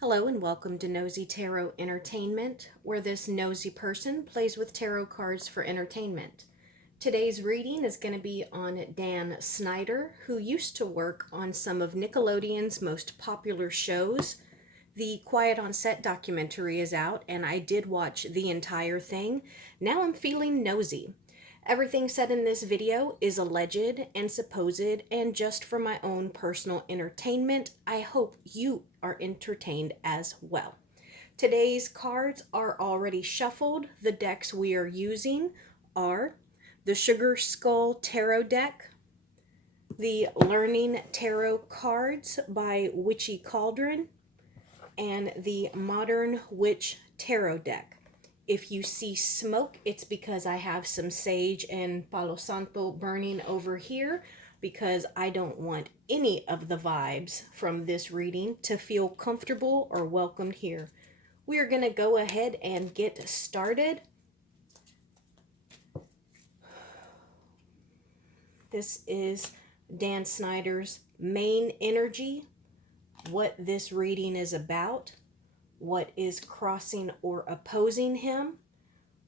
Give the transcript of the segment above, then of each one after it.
Hello and welcome to Nosy Tarot Entertainment, where this nosy person plays with tarot cards for entertainment. Today's reading is going to be on Dan Schneider, who used to work on some of Nickelodeon's most popular shows. The Quiet on Set documentary is out, and I did watch the entire thing. Now I'm feeling nosy. Everything said in this video is alleged and supposed and just for my own personal entertainment. I hope you are entertained as well. Today's cards are already shuffled. The decks we are using are the Sugar Skull Tarot deck, the Learning Tarot cards by Witchy Cauldron, and the Modern Witch Tarot deck. If you see smoke, it's because I have some sage and Palo Santo burning over here because I don't want any of the vibes from this reading to feel comfortable or welcomed here. We are going to go ahead and get started. This is Dan Schneider's main energy, what this reading is about, what is crossing or opposing him,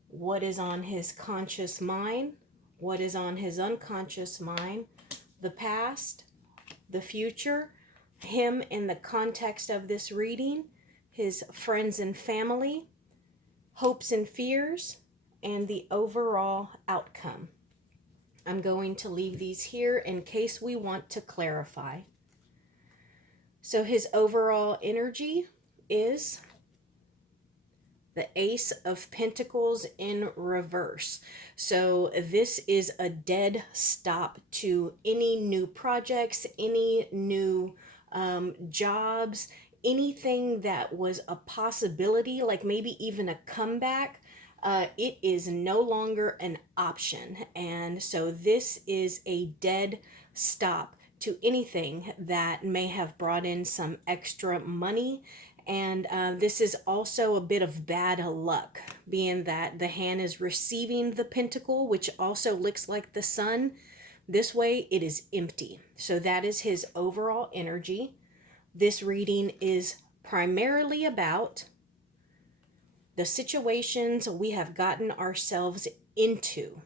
what is on his conscious mind, what is on his unconscious mind, the past, the future, him in the context of this reading, his friends and family, hopes and fears, and the overall outcome. I'm going to leave these here in case we want to clarify. So his overall energy is the Ace of Pentacles in reverse. So this is a dead stop to any new projects, any new jobs, anything that was a possibility, like maybe even a comeback. It is no longer an option. And so this is a dead stop to anything that may have brought in some extra money. And this is also a bit of bad luck, being that the hand is receiving the pentacle, which also looks like the sun. This way it is empty. So that is his overall energy. This reading is primarily about the situations we have gotten ourselves into.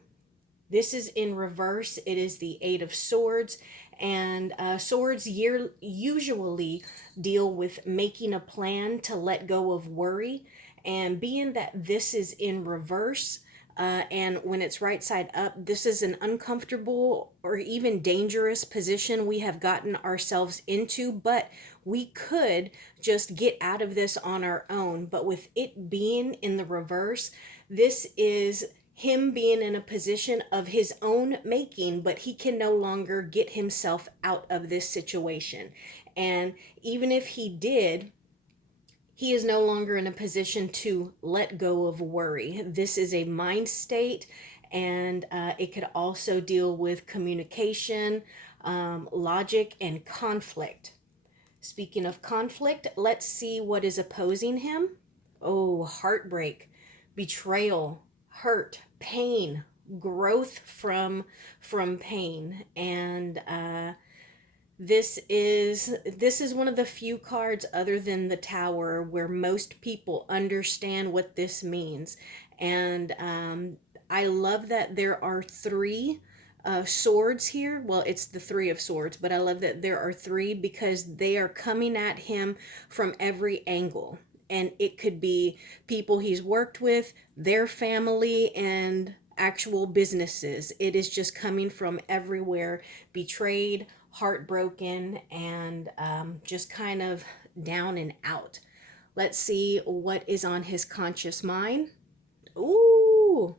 This is in reverse. It is the Eight of Swords, and swords usually deal with making a plan to let go of worry. And being that this is in reverse, and when it's right side up, this is an uncomfortable or even dangerous position we have gotten ourselves into, but we could just get out of this on our own. But with it being in the reverse, this is him being in a position of his own making, but he can no longer get himself out of this situation. And even if he did, he is no longer in a position to let go of worry. This is a mind state, and it could also deal with communication, logic, and conflict. Speaking of conflict, let's see what is opposing him. Oh, heartbreak, betrayal, hurt, pain, growth from pain. And this is one of the few cards other than the Tower where most people understand what this means. And I love that there are three swords here. Well, it's the Three of Swords, but I love that there are three because they are coming at him from every angle. And it could be people he's worked with, their family, and actual businesses. It is just coming from everywhere. Betrayed, heartbroken, and just kind of down and out. Let's see what is on his conscious mind. Ooh,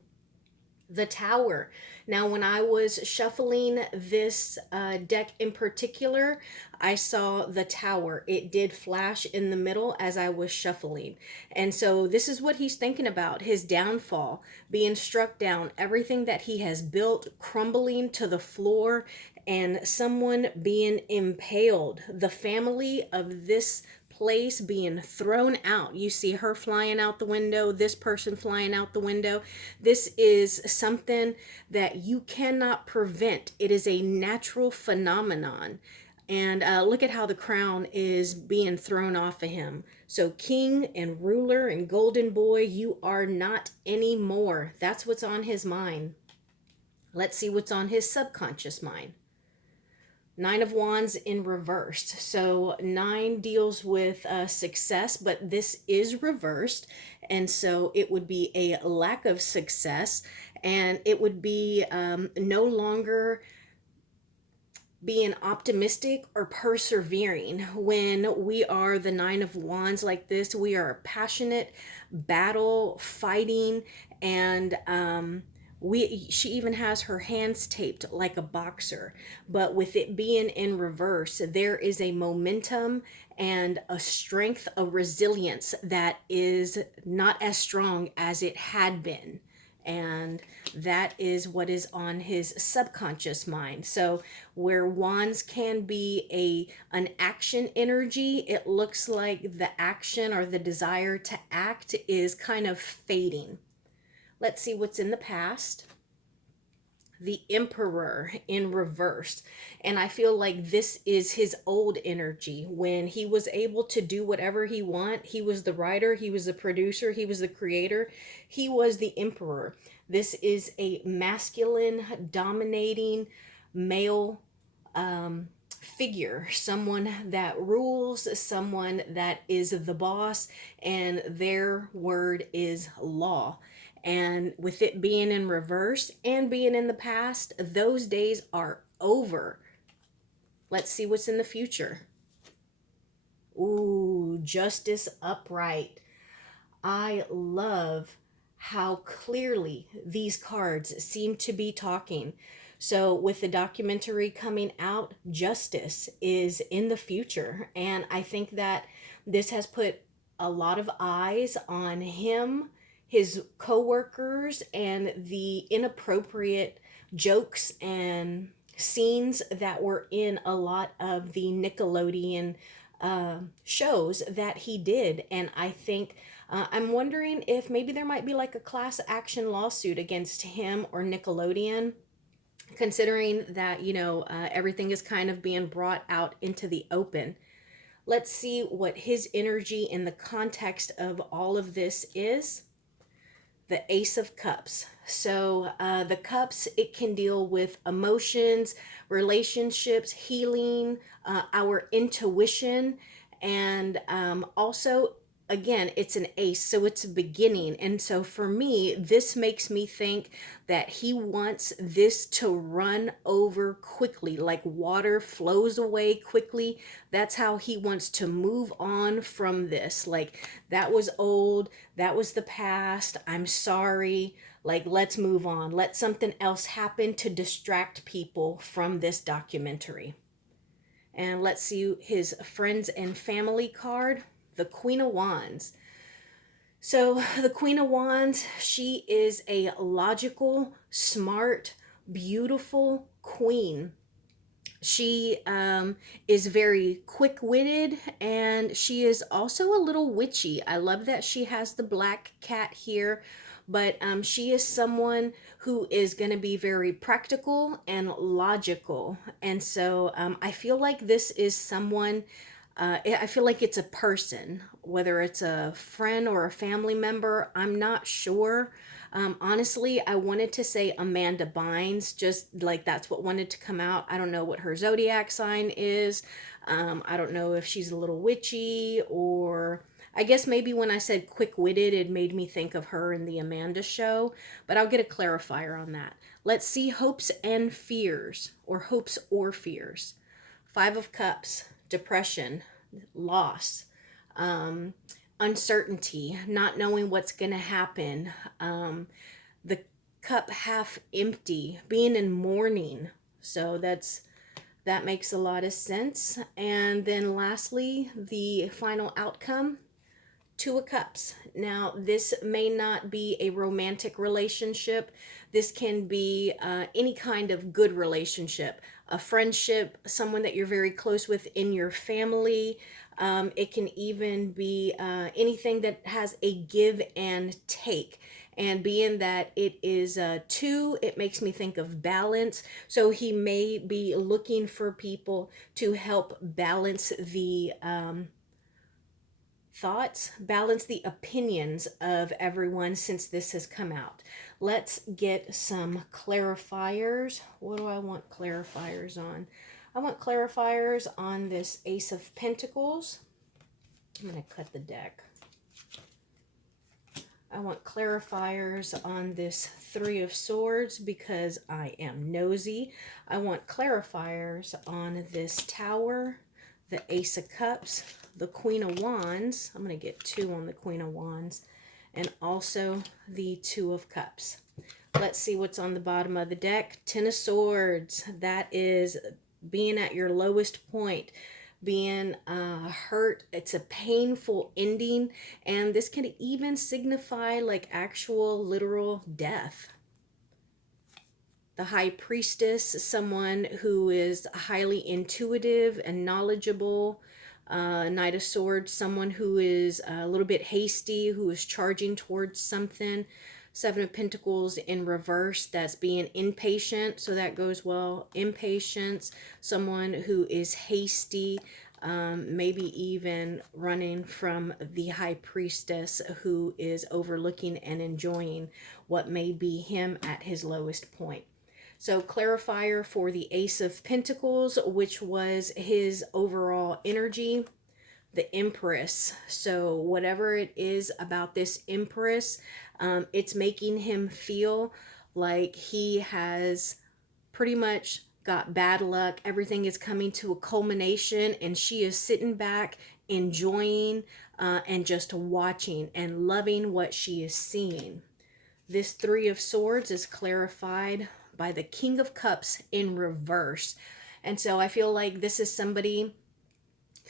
the Tower. Now, when I was shuffling this deck in particular, I saw the Tower. It did flash in the middle as I was shuffling. And so this is what he's thinking about: his downfall, being struck down, everything that he has built crumbling to the floor, and someone being impaled. The family of this place being thrown out. You see her flying out the window, this person flying out the window. This is something that you cannot prevent. It is a natural phenomenon. And look at how the crown is being thrown off of him. So, king and ruler and golden boy, you are not anymore. That's what's on his mind. Let's see what's on his subconscious mind. Nine of Wands in reversed. So, nine deals with success, but this is reversed. And so, it would be a lack of success, and it would be no longer being optimistic or persevering. When we are the Nine of Wands like this, we are passionate, battle fighting, and she even has her hands taped like a boxer. But with it being in reverse, there is a momentum and a strength, a resilience that is not as strong as it had been. And that is what is on his subconscious mind. So where wands can be an action energy, it looks like the action or the desire to act is kind of fading. Let's see what's in the past. The Emperor in reverse. And I feel like this is his old energy when he was able to do whatever he want. He was the writer, he was the producer, he was the creator, he was the emperor. This is a masculine, dominating male figure, someone that rules, someone that is the boss, and their word is law. And with it being in reverse and being in the past, those days are over. Let's see what's in the future. Ooh, justice upright. I love how clearly these cards seem to be talking. So with the documentary coming out, justice is in the future. And I think that this has put a lot of eyes on him, his co-workers, and the inappropriate jokes and scenes that were in a lot of the Nickelodeon shows that he did. And I think I'm wondering if maybe there might be like a class action lawsuit against him or Nickelodeon, considering that, everything is kind of being brought out into the open. Let's see what his energy in the context of all of this is. The Ace of Cups. So the cups, it can deal with emotions, relationships, healing, our intuition, and also, again, it's an ace, so it's a beginning. And so for me, this makes me think that he wants this to run over quickly, like water flows away quickly. That's how he wants to move on from this. Like, that was old, that was the past, I'm sorry, like, let's move on. Let something else happen to distract people from this documentary. And let's see his friends and family card, the Queen of Wands. So the Queen of Wands, she is a logical, smart, beautiful queen. She is very quick-witted, and she is also a little witchy. I love that she has the black cat here, but she is someone who is going to be very practical and logical. And so I feel like this is someone, I feel like it's a person, whether it's a friend or a family member, I'm not sure. Honestly, I wanted to say Amanda Bynes, just like that's what wanted to come out. I don't know what her zodiac sign is. I don't know if she's a little witchy, or I guess maybe when I said quick-witted, it made me think of her in the Amanda Show, but I'll get a clarifier on that. Let's see hopes and fears, or hopes or fears. Five of Cups, depression, loss, uncertainty, not knowing what's going to happen, the cup half empty, being in mourning. So that makes a lot of sense. And then lastly, the final outcome, Two of Cups. Now, this may not be a romantic relationship. This can be any kind of good relationship, a friendship, someone that you're very close with in your family. It can even be anything that has a give and take. And being that it is 2, it makes me think of balance. So he may be looking for people to help balance the thoughts, balance the opinions of everyone since this has come out. Let's get some clarifiers. What do I want clarifiers on? I want clarifiers on this Ace of Pentacles. I'm going to cut the deck. I want clarifiers on this Three of Swords because I am nosy. I want clarifiers on this Tower, the Ace of Cups, the Queen of Wands. I'm going to get 2 on the Queen of Wands, and also the Two of Cups. Let's see what's on the bottom of the deck. Ten of Swords. That is being at your lowest point, being hurt. It's a painful ending, and this can even signify like actual literal death. The High Priestess, someone who is highly intuitive and knowledgeable. Knight of Swords, someone who is a little bit hasty, who is charging towards something. Seven of Pentacles in reverse, that's being impatient, so that goes well. Impatience, someone who is hasty, maybe even running from the High Priestess, who is overlooking and enjoying what may be him at his lowest point. So clarifier for the Ace of Pentacles, which was his overall energy, the Empress. So whatever it is about this Empress, it's making him feel like he has pretty much got bad luck. Everything is coming to a culmination, and she is sitting back, enjoying and just watching and loving what she is seeing. This Three of Swords is clarified by the King of Cups in reverse. And so I feel like this is somebody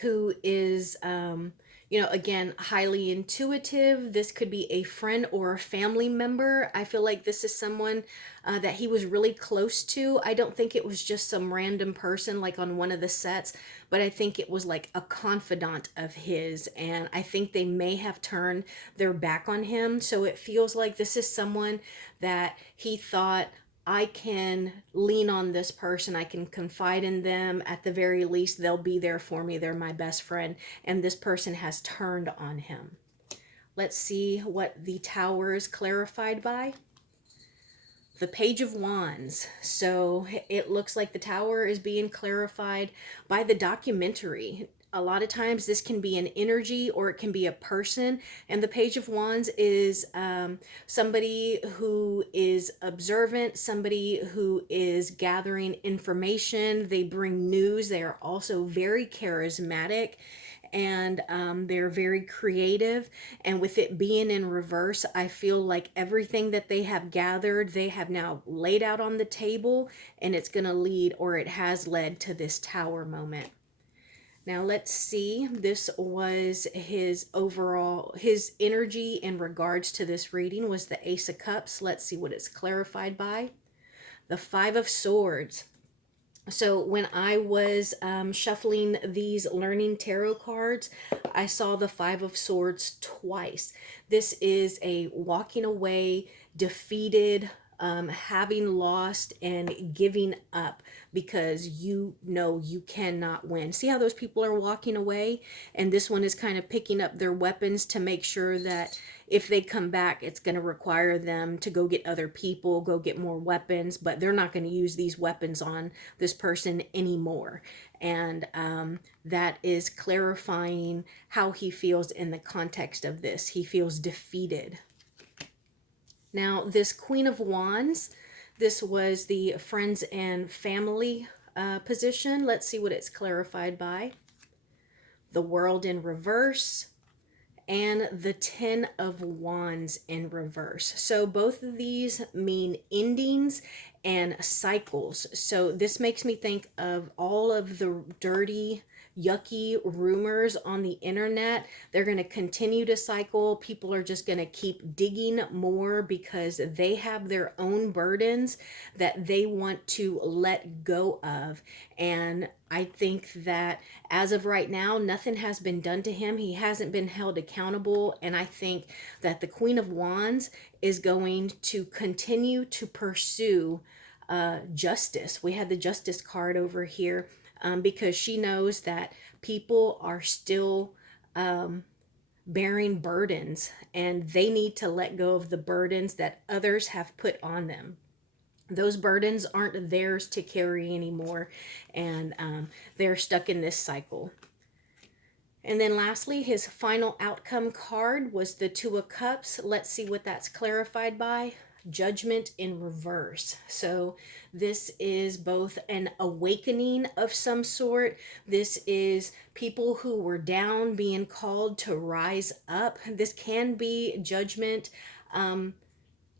who is, again, highly intuitive. This could be a friend or a family member. I feel like this is someone that he was really close to. I don't think it was just some random person like on one of the sets, but I think it was like a confidant of his, and I think they may have turned their back on him. So it feels like this is someone that he thought, I can lean on this person. I can confide in them. At the very least, they'll be there for me. They're my best friend. And this person has turned on him. Let's see what the Tower is clarified by. The Page of Wands. So it looks like the Tower is being clarified by the documentary. A lot of times this can be an energy or it can be a person. And the Page of Wands is somebody who is observant, somebody who is gathering information. They bring news. They are also very charismatic, and they're very creative. And with it being in reverse, I feel like everything that they have gathered, they have now laid out on the table, and it's going to lead, or it has led to this Tower moment. Now let's see, this was his overall, his energy in regards to this reading was the Ace of Cups. Let's see what it's clarified by. The Five of Swords. So when I was shuffling these learning tarot cards, I saw the Five of Swords twice. This is a walking away, defeated, having lost and giving up because you know you cannot win. See how those people are walking away? And this one is kind of picking up their weapons to make sure that if they come back, it's going to require them to go get other people, go get more weapons, but they're not going to use these weapons on this person anymore. And that is clarifying how he feels in the context of this. He feels defeated. Now, this Queen of Wands, this was the friends and family position. Let's see what it's clarified by. The World in reverse, and the Ten of Wands in reverse. So both of these mean endings and cycles. So this makes me think of all of the dirty, yucky rumors on the internet. They're going to continue to cycle. People are just going to keep digging more because they have their own burdens that they want to let go of. And I think that as of right now, nothing has been done to him. He hasn't been held accountable. And I think that the Queen of Wands is going to continue to pursue justice. We had the justice card over here because she knows that people are still bearing burdens and they need to let go of the burdens that others have put on them. Those burdens aren't theirs to carry anymore, and they're stuck in this cycle. And then lastly, his final outcome card was the Two of Cups. Let's see what that's clarified by. Judgment in reverse. So this is both an awakening of some sort. This is people who were down being called to rise up. This can be judgment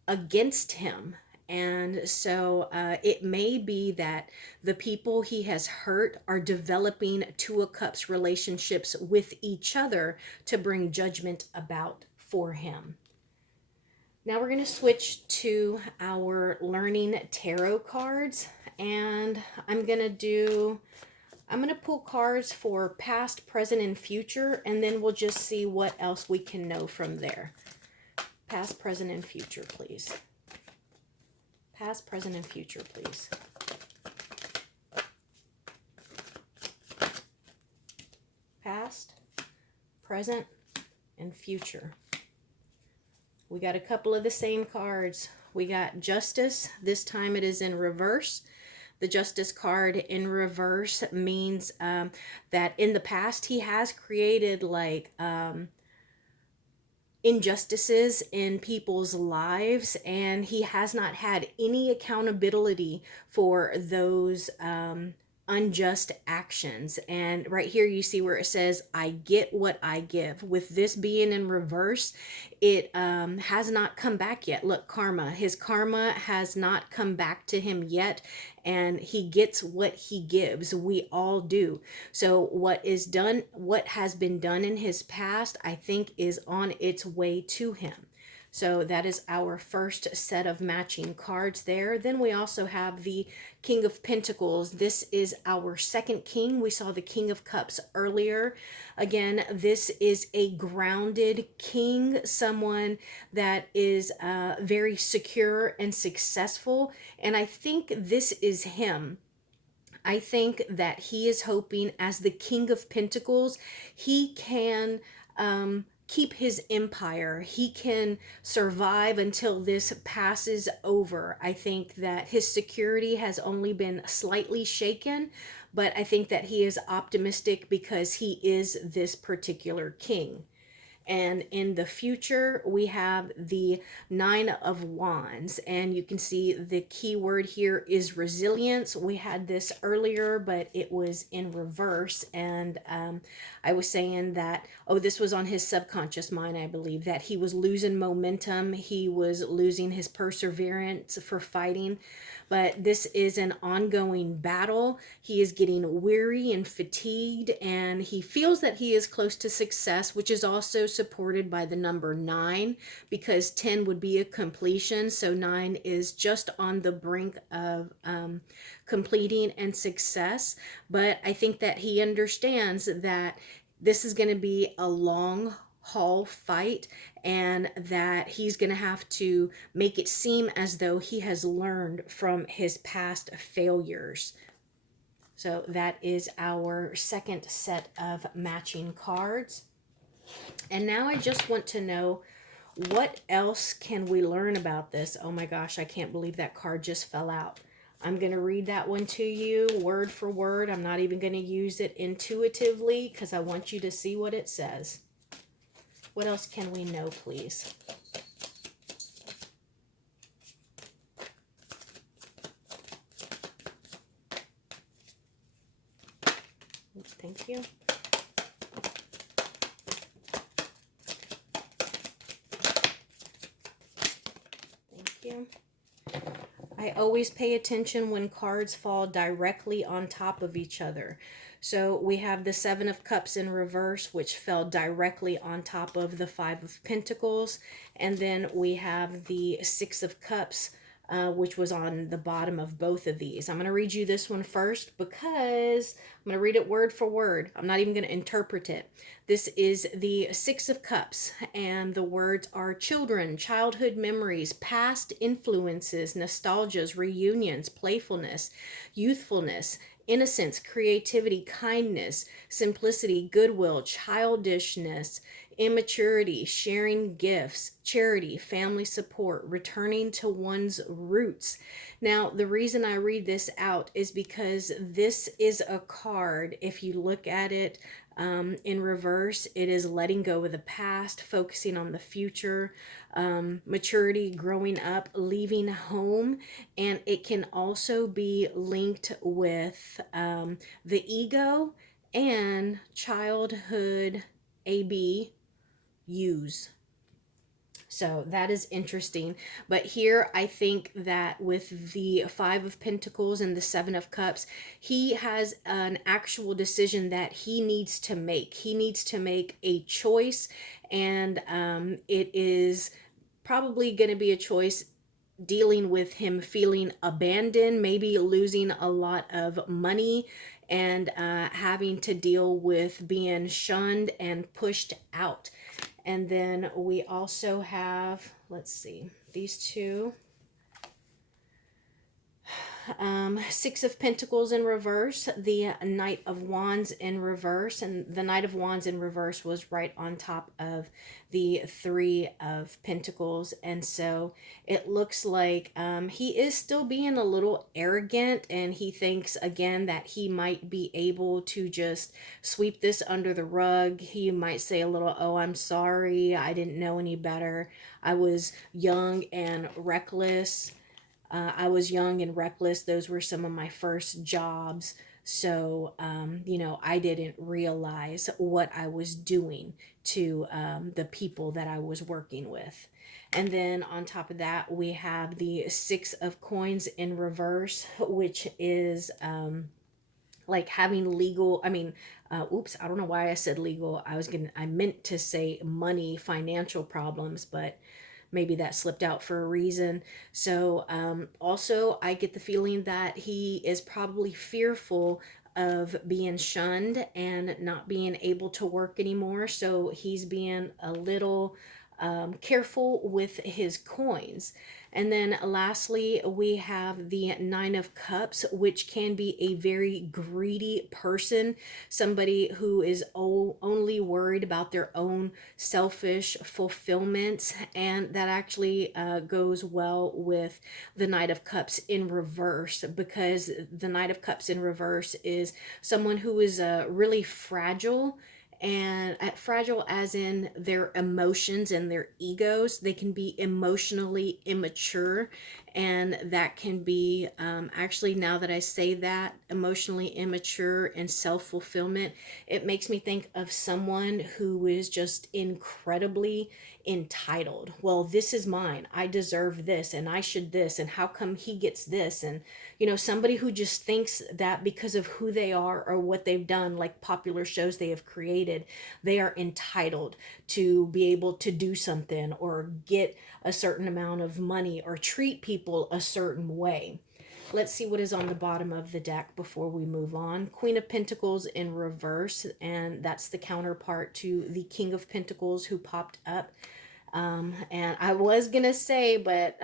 against him. And so it may be that the people he has hurt are developing Two of Cups relationships with each other to bring judgment about for him. Now we're going to switch to our learning tarot cards, and I'm going to pull cards for past, present, and future, and then we'll just see what else we can know from there. Past, present, and future, please. Past, present, and future, please. Past, present, and future. We got a couple of the same cards. We got Justice. This time it is in reverse. The Justice card in reverse means that in the past he has created like injustices in people's lives, and he has not had any accountability for those unjust actions. And right here you see where it says, I get what I give. With this being in reverse, it has not come back yet. Look, karma. His karma has not come back to him yet, and he gets what he gives. We all do. So what has been done in his past, I think is on its way to him. So that is our first set of matching cards there. Then we also have the King of Pentacles. This is our second king. We saw the King of Cups earlier. Again, this is a grounded king, someone that is very secure and successful. And I think this is him. I think that he is hoping, as the King of Pentacles, he can keep his empire. He can survive until this passes over. I think that his security has only been slightly shaken, but I think that he is optimistic because he is this particular king. And in the future, we have the Nine of Wands. And you can see the key word here is resilience. We had this earlier, but it was in reverse. And I was saying that, this was on his subconscious mind, I believe, that he was losing momentum. He was losing his perseverance for fighting. But this is an ongoing battle. He is getting weary and fatigued, and he feels that he is close to success, which is also supported by the number 9, because 10 would be a completion. So 9 is just on the brink of completing and success. But I think that he understands that this is going to be a long haul fight, and that he's going to have to make it seem as though he has learned from his past failures. So that is our second set of matching cards. And now I just want to know, what else can we learn about this? Oh my gosh, I can't believe that card just fell out. I'm going to read that one to you word for word. I'm not even going to use it intuitively because I want you to see what it says. What else can we know, please? Thank you. Thank you. I always pay attention when cards fall directly on top of each other. So we have the Seven of Cups in reverse, which fell directly on top of the Five of Pentacles. And then we have the Six of Cups which was on the bottom of both of these. I'm going to read you this one first because I'm going to read it word for word. I'm not even going to interpret it. This is the Six of Cups, and the words are children, childhood memories, past influences, nostalgias, reunions, playfulness, youthfulness, innocence, creativity, kindness, simplicity, goodwill, childishness, immaturity, sharing gifts, charity, family support, returning to one's roots. Now, the reason I read this out is because this is a card, if you look at it in reverse, it is letting go of the past, focusing on the future, maturity, growing up, leaving home, and it can also be linked with the ego and childhood AB use. So that is interesting. But here I think that with the Five of Pentacles and the Seven of Cups, he has an actual decision that he needs to make. He needs to make a choice, and it is probably going to be a choice dealing with him feeling abandoned, maybe losing a lot of money, and having to deal with being shunned and pushed out. And then we also have, let's see, these two. Six of Pentacles in reverse, the Knight of Wands in reverse, and the Knight of Wands in reverse was right on top of the Three of Pentacles. And so it looks like he is still being a little arrogant, and he thinks again that he might be able to just sweep this under the rug. He might say a little, oh, I'm sorry, I didn't know any better, I was young and reckless. I was young and reckless. Those were some of my first jobs. So, I didn't realize what I was doing to the people that I was working with. And then on top of that, we have the Six of Coins in reverse, which is like having legal, oops, I don't know why I said legal. I meant to say money, financial problems, but maybe that slipped out for a reason. So also I get the feeling that he is probably fearful of being shunned and not being able to work anymore. So he's being a little careful with his coins. And then lastly, we have the Nine of Cups, which can be a very greedy person, somebody who is only worried about their own selfish fulfillment. And that actually goes well with the Knight of Cups in reverse, because the Knight of Cups in reverse is someone who is really fragile, and fragile as in their emotions and their egos. They can be emotionally immature, and that can be actually, now that I say that, emotionally immature and self-fulfillment, it makes me think of someone who is just incredibly entitled. Well, this is mine, I deserve this, and I should this, and how come he gets this? And somebody who just thinks that because of who they are or what they've done, like popular shows they have created, they are entitled to be able to do something or get a certain amount of money or treat people a certain way. Let's see what is on the bottom of the deck before we move on. Queen of Pentacles in reverse, and that's the counterpart to the King of Pentacles who popped up. And I was gonna say, but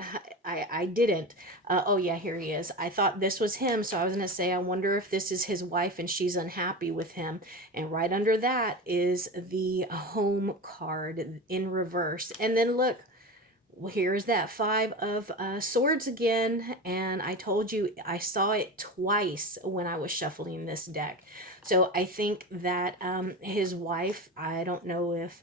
I didn't. Oh yeah, here he is. I thought this was him, so I was gonna say, I wonder if this is his wife and she's unhappy with him. And right under that is the Home card in reverse. And then look, well, here's that Five of Swords again, and I told you I saw it twice when I was shuffling this deck. So I think that his wife, I don't know if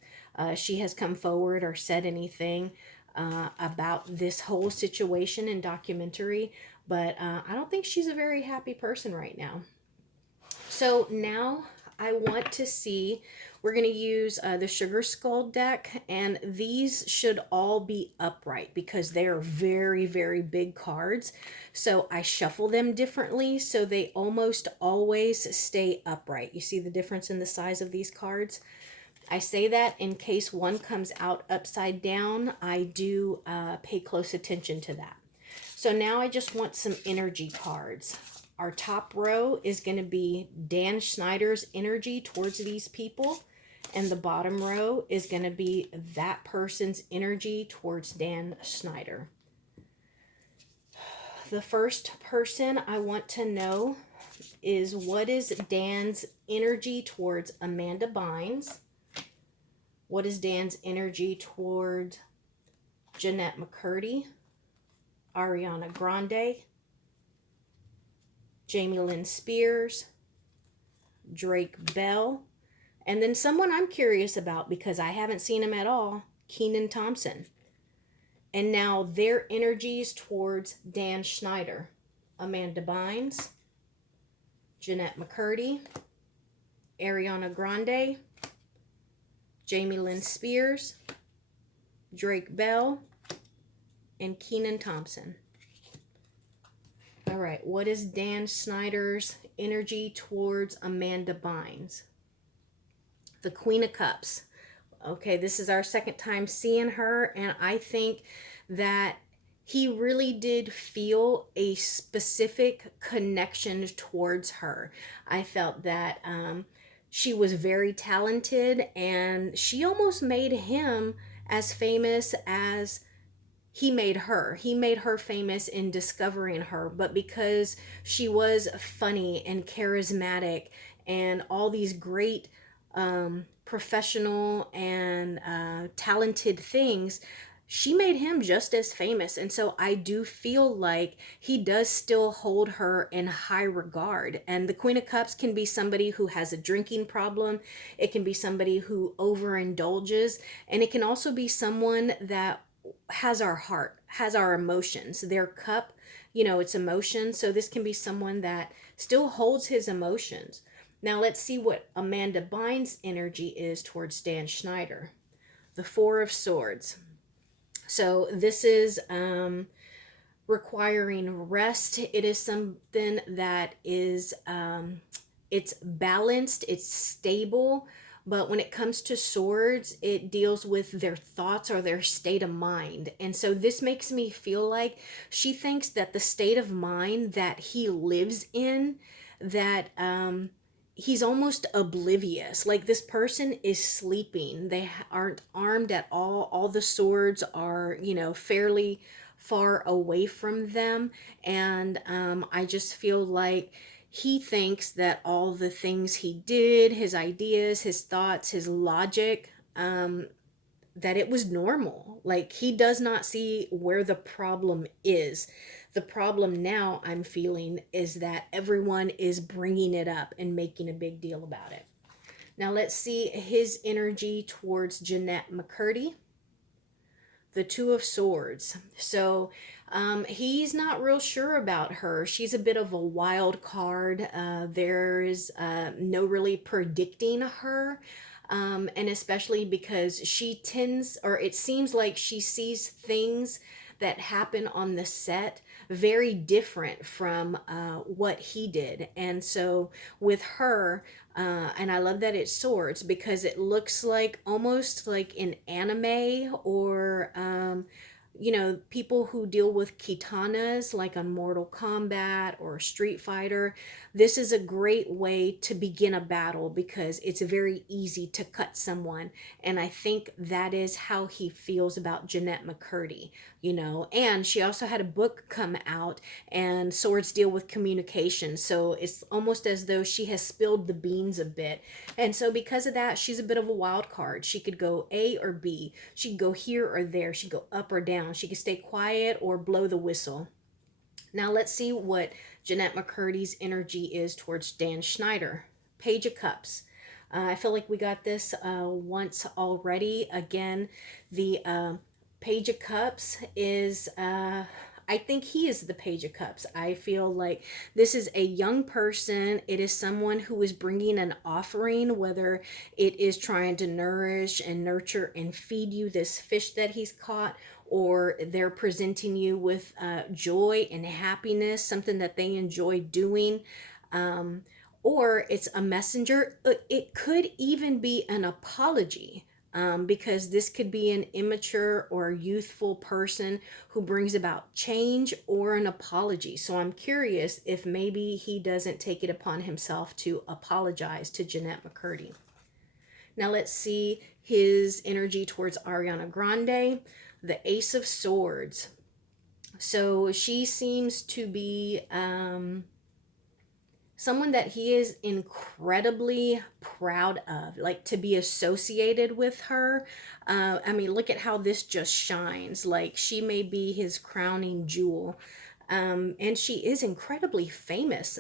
she has come forward or said anything about this whole situation in documentary, but I don't think she's a very happy person right now. So now I want to see, we're going to use the Sugar Skull deck, and these should all be upright because they are very, very big cards. So I shuffle them differently so they almost always stay upright. You see the difference in the size of these cards? I say that in case one comes out upside down, I do pay close attention to that. So now I just want some energy cards. Our top row is going to be Dan Schneider's energy towards these people. And the bottom row is going to be that person's energy towards Dan Schneider. The first person I want to know is, what is Dan's energy towards Amanda Bynes? What is Dan's energy towards Jeanette McCurdy, Ariana Grande, Jamie Lynn Spears, Drake Bell, and then someone I'm curious about because I haven't seen him at all, Kenan Thompson. And now their energies towards Dan Schneider, Amanda Bynes, Jeanette McCurdy, Ariana Grande, Jamie Lynn Spears, Drake Bell, and Kenan Thompson. All right, what is Dan Schneider's energy towards Amanda Bynes? The Queen of Cups. Okay, this is our second time seeing her, and I think that he really did feel a specific connection towards her. I felt that she was very talented, and she almost made him as famous as he made her. He made her famous in discovering her, but because she was funny and charismatic and all these great professional and talented things, she made him just as famous. And so I do feel like he does still hold her in high regard. And the Queen of Cups can be somebody who has a drinking problem. It can be somebody who overindulges. And it can also be someone that has our heart, has our emotions. Their cup, it's emotion. So this can be someone that still holds his emotions. Now let's see what Amanda Bynes' energy is towards Dan Schneider. The Four of Swords. So this is requiring rest. It is something that is, it's balanced, it's stable. But when it comes to swords, it deals with their thoughts or their state of mind. And so this makes me feel like she thinks that the state of mind that he lives in, that he's almost oblivious. Like this person is sleeping. They aren't armed at all. All the swords are, fairly far away from them. And I just feel like he thinks that all the things he did, his ideas, his thoughts, his logic, that it was normal. Like he does not see where the problem is. The problem now I'm feeling is that everyone is bringing it up and making a big deal about it. Now let's see his energy towards Jeanette McCurdy. The Two of Swords. So he's not real sure about her. She's a bit of a wild card. There's no really predicting her. And especially because she tends, or it seems like she sees things that happen on the set very different from what he did. And so with her, and I love that it's swords because it looks like almost like an anime or people who deal with katanas like on Mortal Kombat or Street Fighter. This is a great way to begin a battle because it's very easy to cut someone. And I think that is how he feels about Jeanette McCurdy, and she also had a book come out, and swords deal with communication. So it's almost as though she has spilled the beans a bit. And so because of that, she's a bit of a wild card. She could go A or B. She could go here or there. She could go up or down. She could stay quiet or blow the whistle. Now let's see what Jeanette McCurdy's energy is towards Dan Schneider. Page of Cups. I feel like we got this once already. Again, the Page of Cups is, I think he is the Page of Cups. I feel like this is a young person. It is someone who is bringing an offering, whether it is trying to nourish and nurture and feed you this fish that he's caught, or they're presenting you with joy and happiness, something that they enjoy doing. Or it's a messenger. It could even be an apology. because this could be an immature or youthful person who brings about change or an apology. So I'm curious if maybe he doesn't take it upon himself to apologize to Jeanette McCurdy. Now let's see his energy towards Ariana Grande, the Ace of Swords. So she seems to be someone that he is incredibly proud of, like to be associated with her. I mean, look at how this just shines. Like she may be his crowning jewel. And she is incredibly famous.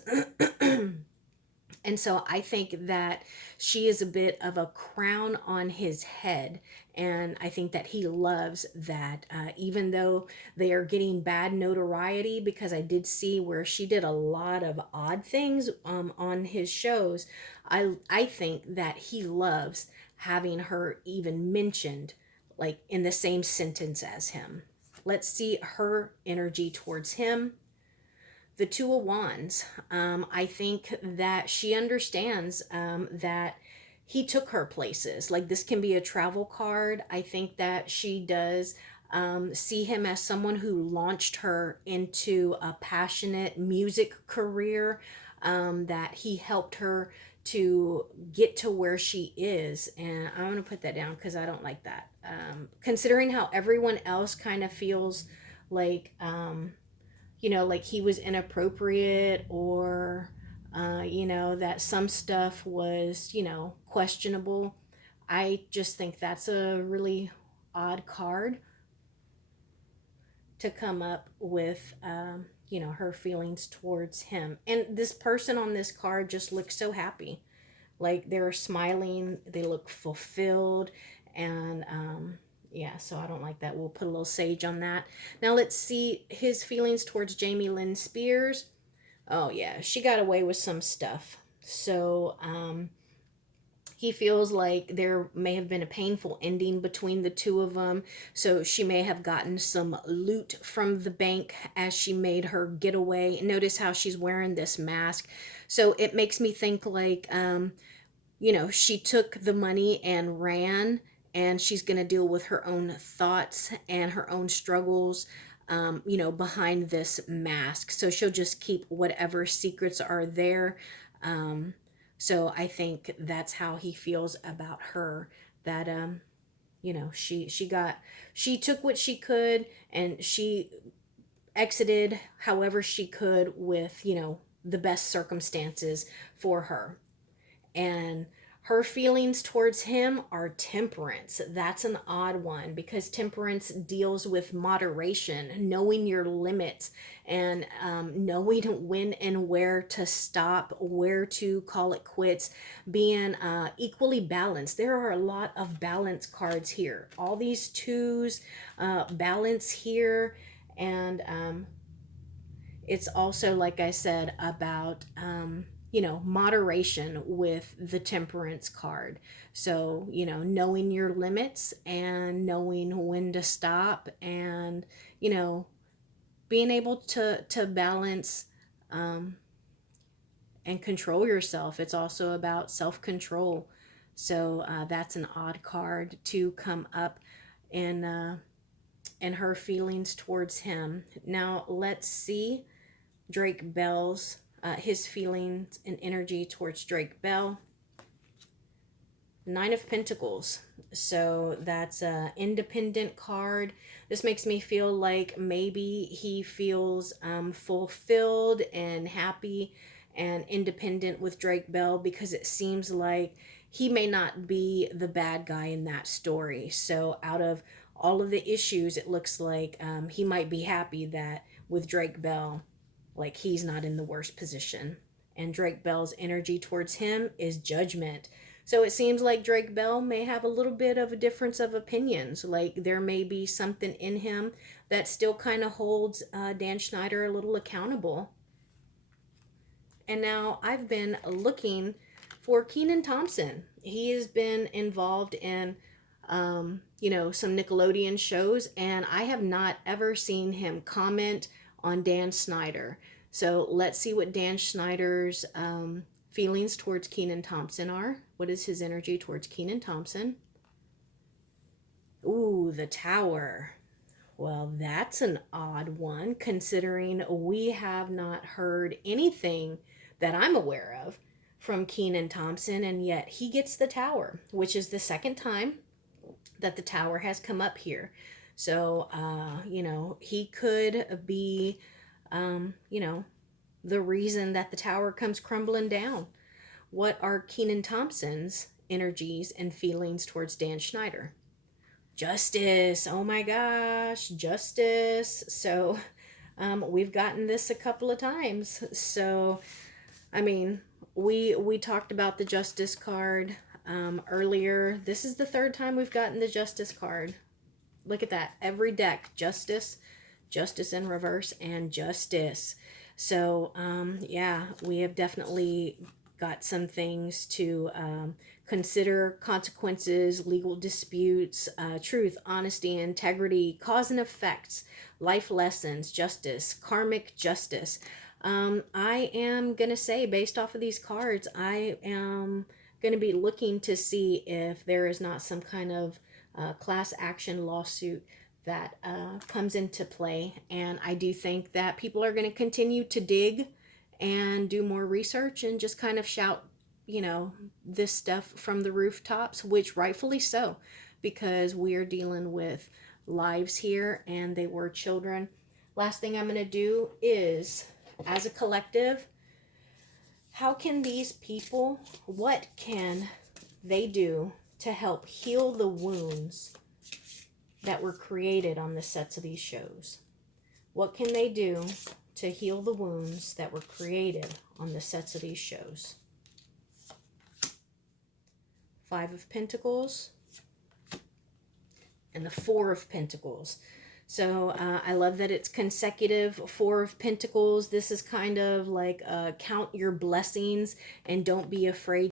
And so I think that she is a bit of a crown on his head. And I think that he loves that, even though they are getting bad notoriety, because I did see where she did a lot of odd things on his shows. I think that he loves having her even mentioned, like in the same sentence as him. Let's see her energy towards him. The Two of Wands. I think that she understands that he took her places. Like this can be a travel card. I think that she does see him as someone who launched her into a passionate music career, that he helped her to get to where she is. And I'm going to put that down because I don't like that. Considering how everyone else kind of feels like, like he was inappropriate, or, that some stuff was, questionable. I just think that's a really odd card to come up with, her feelings towards him. And this person on this card just looks so happy. Like they're smiling, they look fulfilled, and, yeah, so I don't like that. We'll put a little sage on that. Now let's see his feelings towards Jamie Lynn Spears. Oh yeah, she got away with some stuff. So he feels like there may have been a painful ending between the two of them. So she may have gotten some loot from the bank as she made her getaway. Notice how she's wearing this mask. So it makes me think like, she took the money and ran, and she's going to deal with her own thoughts and her own struggles, behind this mask. So she'll just keep whatever secrets are there. So I think that's how he feels about her, that, she took what she could, and she exited however she could with, the best circumstances for her. And her feelings towards him are temperance. That's an odd one because temperance deals with moderation, knowing your limits, and knowing when and where to stop, where to call it quits, being equally balanced. There are a lot of balance cards here. All these twos, balance here, and it's also, like I said, about moderation with the temperance card. So, knowing your limits and knowing when to stop, and, being able to balance and control yourself. It's also about self-control. So that's an odd card to come up in her feelings towards him. Now let's see Drake Bell's his feelings and energy towards Drake Bell. Nine of Pentacles. So that's a independent card. This makes me feel like maybe he feels fulfilled and happy and independent with Drake Bell, because it seems like he may not be the bad guy in that story. So out of all of the issues, it looks like he might be happy that with Drake Bell, like he's not in the worst position. And Drake Bell's energy towards him is Judgment. So it seems like Drake Bell may have a little bit of a difference of opinions. Like there may be something in him that still kind of holds Dan Schneider a little accountable. And now I've been looking for Kenan Thompson. He has been involved in, some Nickelodeon shows, and I have not ever seen him comment on Dan Schneider. So let's see what Dan Schneider's feelings towards Kenan Thompson are. What is his energy towards Kenan Thompson? Ooh, the Tower. Well, that's an odd one, considering we have not heard anything that I'm aware of from Kenan Thompson, and yet he gets the Tower, which is the second time that the Tower has come up here. So, he could be, you know, the reason that the Tower comes crumbling down. What are Kenan Thompson's energies and feelings towards Dan Schneider? Justice. Oh my gosh, justice. So, we've gotten this a couple of times. So, I mean, we talked about the justice card earlier. This is the third time we've gotten the justice card. Look at that. Every deck, justice, justice in reverse, and justice. So, yeah, we have definitely got some things to consider: consequences, legal disputes, truth, honesty, integrity, cause and effects, life lessons, justice, karmic justice. I am going to say, based off of these cards, I am going to be looking to see if there is not some kind of class action lawsuit that comes into play. And I do think that people are going to continue to dig and do more research and just kind of shout, this stuff from the rooftops, which rightfully so, because we are dealing with lives here and they were children. Last thing I'm going to do is, as a collective, how can these people, what can they do to help heal the wounds that were created on the sets of these shows? What can they do to heal the wounds that were created on the sets of these shows? Five of Pentacles and the Four of Pentacles. So I love that it's consecutive. Four of Pentacles. This is kind of like count your blessings and don't be afraid